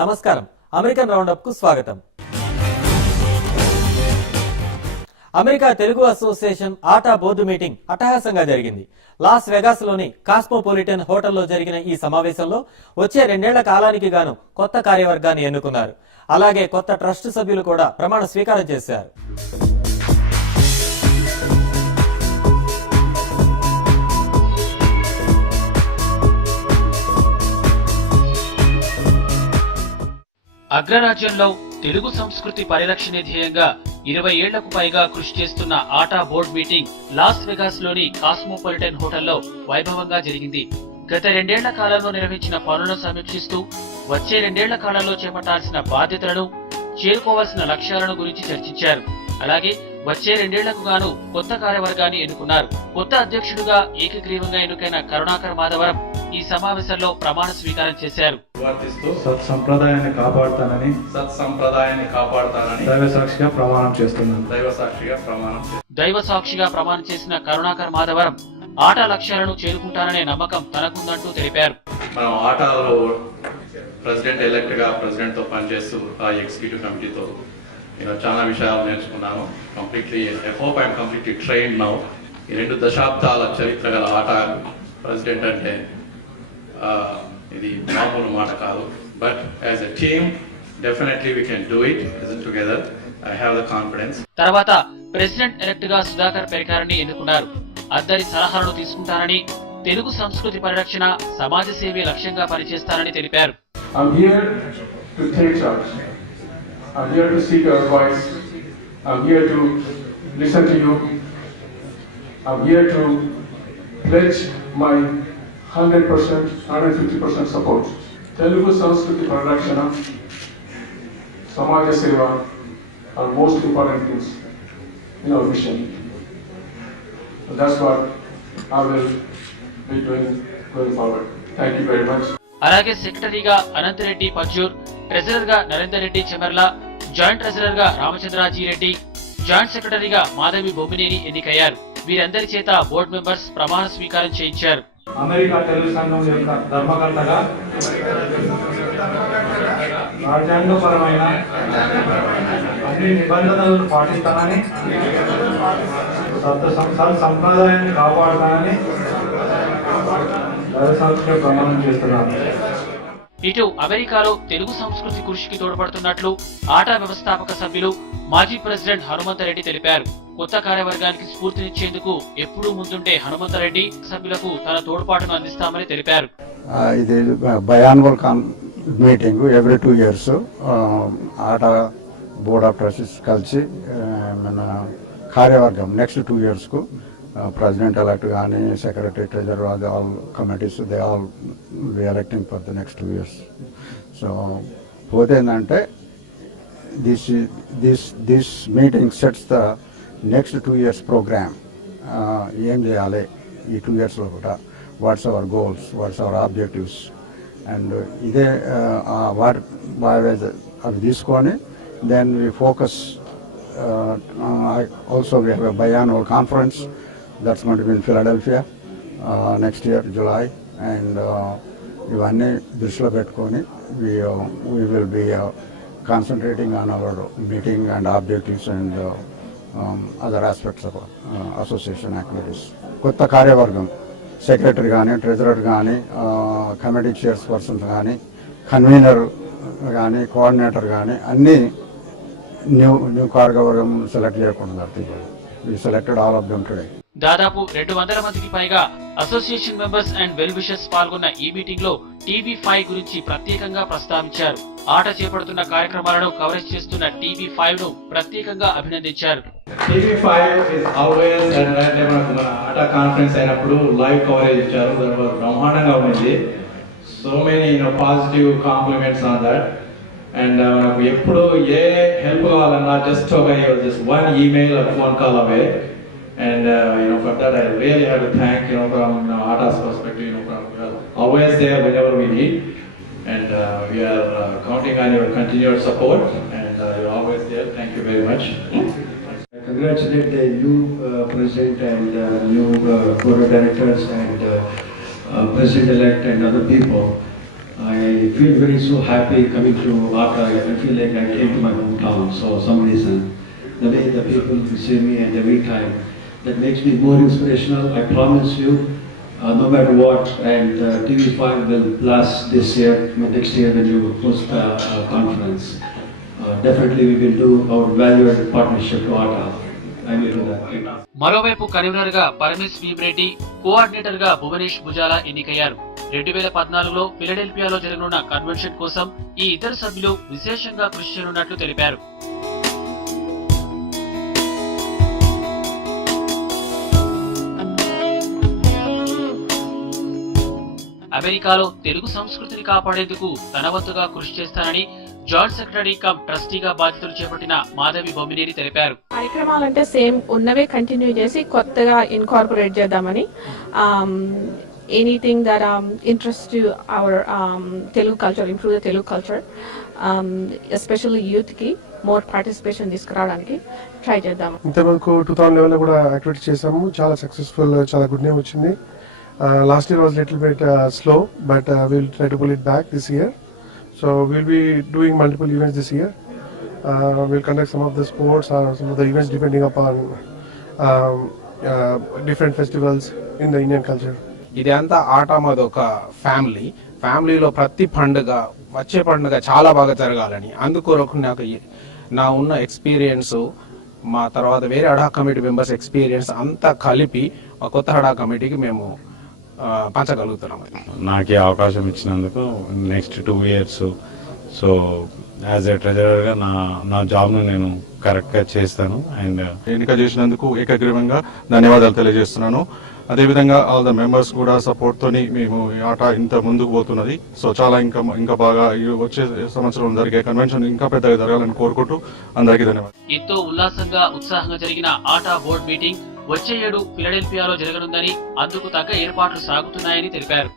నమస్కారం. American round up కు స్వాగతం. అమెరికా తెలుగు అసోసియేషన్ ఆటా బోర్డు మీటింగ్ అట్టహాసంగా జరిగింది. లాస్ వెగాస్ లోని కాస్మోపాలిటన్ హోటల్లో జరిగిన ఈ సమావేశంలో వచ్చే 2 ఏళ్ల కాలానికి గాను కొత్త కార్యవర్గాన్ని ఎన్నుకున్నారు. అలాగే కొత్త ట్రస్ట్ సభ్యులు కూడా ప్రమాణ స్వీకారం చేశారు. అగ్రరాజ్యంలో తెలుగు సంస్కృతి పరిరక్షణ ధ్యేయంగా 20 ఏళ్లకు పైగా కృషి చేస్తున్న ఆటా బోర్డు మీటింగ్ లాస్ వెగాస్ లోని కాస్మోపాలిటన్ హోటల్లో వైభవంగా జరిగింది. గత 2 ఏళ్ల కాలంలో నిర్వహించిన పనులను సమీక్షిస్తూ వచ్చే 2 ఏళ్ల కాలంలో చేపట్టాల్సిన బాధ్యతలను, చేరుకోవాల్సిన లక్ష్యాలను గురించి చర్చించారు. అలాగే వచ్చే 2 ఏళ్లకు గాను కొత్త కార్యవర్గాన్ని ఎన్నుకున్నారు. కొత్త అధ్యక్షుడిగా ఏకగ్రీవంగా ఎన్నికైన కరుణాకర్ మాధవరం ఈ సమావేశంలో ప్రమాణ స్వీకారం చేశారు. సత్సంప్రదాయాన్ని కాపాడుతానని దైవ సాక్షిగా ప్రమాణం చేసిన కరుణాకర్ మాధవరం ఆటా లక్ష్యాలను చేరుకుంటాననే నమ్మకం తనకుందంటూ తెలిపారు. మనం ఆటాలో ప్రెసిడెంట్ ఎలెక్ట్ గా ప్రెసిడెంట్ తో పనిచేస్తూ ఆ ఎగ్జిక్యూటివ్ కమిటీతో చాలా విషయాలు నేర్చుకున్నాను. I hope I'm completely trained now. ఈ 2 దశాబ్దాల చరిత్ర గల ఆటా ప్రెసిడెంట్ అంటే ఇది మామూలు మాట కాదు. But as a team definitely we can do it together. I have the confidence. తర్వాత ప్రెసిడెంట్ ఎలెక్ట్ గా సుధాకర్ పెరికారని ఎన్నుకున్నారు. అందరి సలహాలను తీసుకుంటారని, తెలుగు సంస్కృతి పరిరక్షణ, సమాజ సేవే లక్ష్యంగా పనిచేస్తారని తెలిపారు. I'm here to take charge. I'm here to seek your advice. I'm here to listen to you. I'm here to pledge my 100%, 150% support. Telugu Sanskruti Parakshana, Samaja Seva are most important things in our mission. So that's what I will be doing going forward. Thank you very much. అలాగే సెక్రటరీగా Anantha Reddy పజ్జూర్, treasurer గా Narender Reddy చెమర్ల, joint treasurer గా రామచంద్రాజీ Reddy, joint సెక్రటరీగా మాధవి బొమ్మినేని ఎన్నికయ్యారు. వీరందరి చేత board members ప్రమాణ స్వీకారం చేయించారు. అమెరికా తెలుగు సంఘం యొక్క ధర్మకర్తగా రాజ్యాంగపరమైన అన్ని నిబంధనలను పాటిస్తానని, సంప్రదాయాన్ని కాపాడుతానని ప్రమాణం చేస్తున్నాను. ఇటు అమెరికాలో తెలుగు సంస్కృతి కృషికి తోడ్పడుతున్నట్లు ఆటా వ్యవస్థాపక సభ్యులు, మాజీ ప్రెసిడెంట్ హనుమంతరెడ్డి తెలిపారు. కొత్త కార్యవర్గానికి స్ఫూర్తినిచ్చేందుకు ఎప్పుడూ ముందుండే హనుమంతరెడ్డి సభ్యులకు తన తోడ్పాటును అందిస్తామని తెలిపారు. ఇది biennial meeting every 2 years ATA board of trustees కలిసి మన కార్యవర్గం నెక్స్ట్ 2 years కు ప్రెసిడెంట్ ఎలక్ట్ కానీ, secretary, treasurer, all committees they all be electing for the next 2 years. So పోతే ఏంటంటే this meeting sets the next 2 years programme. ఏం చేయాలి ఈ 2 yearsలో కూడా, what's our goals, what's our objectives, and ఇదే అవి తీసుకొని then we focus. Also we have a బయాన్వల్ conference that's going to be in Philadelphia next year, July, and ఇవన్నీ దృష్టిలో పెట్టుకొని we will be concentrating on our meeting and objectives and other aspects of association activities. కొత్త కార్యవర్గం secretary కానీ, treasurer కానీ, committee chairs persons కానీ, convener కానీ, coordinator కానీ అన్నీ న్యూ కార్యవర్గం సెలెక్ట్ చేయకుండా we selected all of them today. దాదాపు 200 మందికి పైగా association members and well wishers పాల్గొన్న ఈ మీటింగ్ లో TV5 గురించి ప్రత్యేకంగా ప్రస్తావించారు. ఆట చేపడుతున్న కార్యక్రమాలను కవరేజ్ చేస్తున్న TV5 ను ప్రత్యేకంగా అభినందించారు. TV5 is always మన ఆట కాన్ఫరెన్స్ అయినప్పుడు లైవ్ కవరేజ్ ఇచ్చారు. బ్రహ్మాండంగా ఉంది. So many positive compliments on that. And మనకు ఎప్పుడు ఏ హెల్ప్ కావాలన్నా just one email or phone call away. And for that I really have to thank from ATA's perspective, always there whenever we need, and we are counting on your continued support, and you're always there. Thank you very much. I congratulate the new president and new board of directors and president-elect and other people I feel very so happy coming to Atta. I feel like I came to my hometown. So some reason, the way the people receive me and every time, that makes me more inspirational. I promise you, no matter what, and TV5 will blast this year, next year when you host the conference. Definitely we will do our valued partnership to Atta. I will do that. మరోవైపు convener గా Paramesh Bheema Reddy, coordinator గా భువనేష్ భుజాల ఎన్నికయ్యారు. 2014లో ఫిలడెల్ఫియాలో జరగనున్న convention కోసం ఈ ఇద్దరు సభ్యులు విశేషంగా కృషి చేయనున్నట్లు తెలిపారు. అమెరికాలో తెలుగు సంస్కృతిని కాపాడేందుకు తన వంతుగా కృషి చేస్తానని జాయింట్ సెక్రటరీ కమ్ ట్రస్టీగా బాధ్యతలు చేపట్టిన మాధవి బొమ్మినేని తెలిపారు. కార్యక్రమాలంటే సేమ్ ఉన్నవే కంటిన్యూ చేసి కొత్తగా ఇన్కార్పొరేట్ చేద్దామని, anything that interest our Telugu culture, improve the Telugu culture, especially youth కి మోర్ పార్టిసిపేషన్ తీసుకురావడానికి ట్రై చేద్దాం. ఇంతవరకు 2011 లో కూడా యాక్టివిటీ చేసాము, చాలా సక్సెస్ఫుల్, చాలా గుడ్ నేమ్ వచ్చింది. Last year was a little bit slow, but we'll try to pull it back this year. So we'll be doing multiple events this year. We'll conduct some of the sports or some of the events depending upon different festivals in the Indian culture. ఇది అంతా ఆట మాది ఒక ఫ్యామిలీలో ప్రతి పండుగ, వచ్చే పండుగ చాలా బాగా జరగాలని, అందుకొరకు నాకు నా ఉన్న ఎక్స్పీరియన్స్, మా తర్వాత వేరే అడా కమిటీ మెంబర్స్ ఎక్స్పీరియన్స్ అంతా కలిపి మా కొత్త అడా కమిటీకి మేము పంచగలుగుతున్నాం. నాకు ఈ అవకాశం ఇచ్చినందుకు next 2 years so as a ట్రెజరర్గా నా జాబ్ను నేను కరెక్ట్గా చేస్తాను. అండ్ ఎన్నిక చేసినందుకు ఏకగ్రీవంగా ధన్యవాదాలు తెలియజేస్తున్నాను. అదేవిధంగా ఆల్ ద మెంబర్స్ కూడా సపోర్ట్ తోని మేము ఈ ఆట ఇంత ముందుకు పోతున్నది. సో చాలా ఇంకా బాగా వచ్చే సంవత్సరం జరిగే కన్వెన్షన్ ఇంకా పెద్దగా జరగాలని కోరుకుంటూ అందరికీ ధన్యవాదాలు. ఎంతో ఉల్లాసంగా ఉత్సాహంగా జరిగిన ఆటా బోర్డు మీటింగ్ వచ్చే ఏడు ఫిలడెల్ఫియాలో జరగనుందని, అందుకు తగ్గ ఏర్పాట్లు సాగుతున్నాయని తెలిపారు.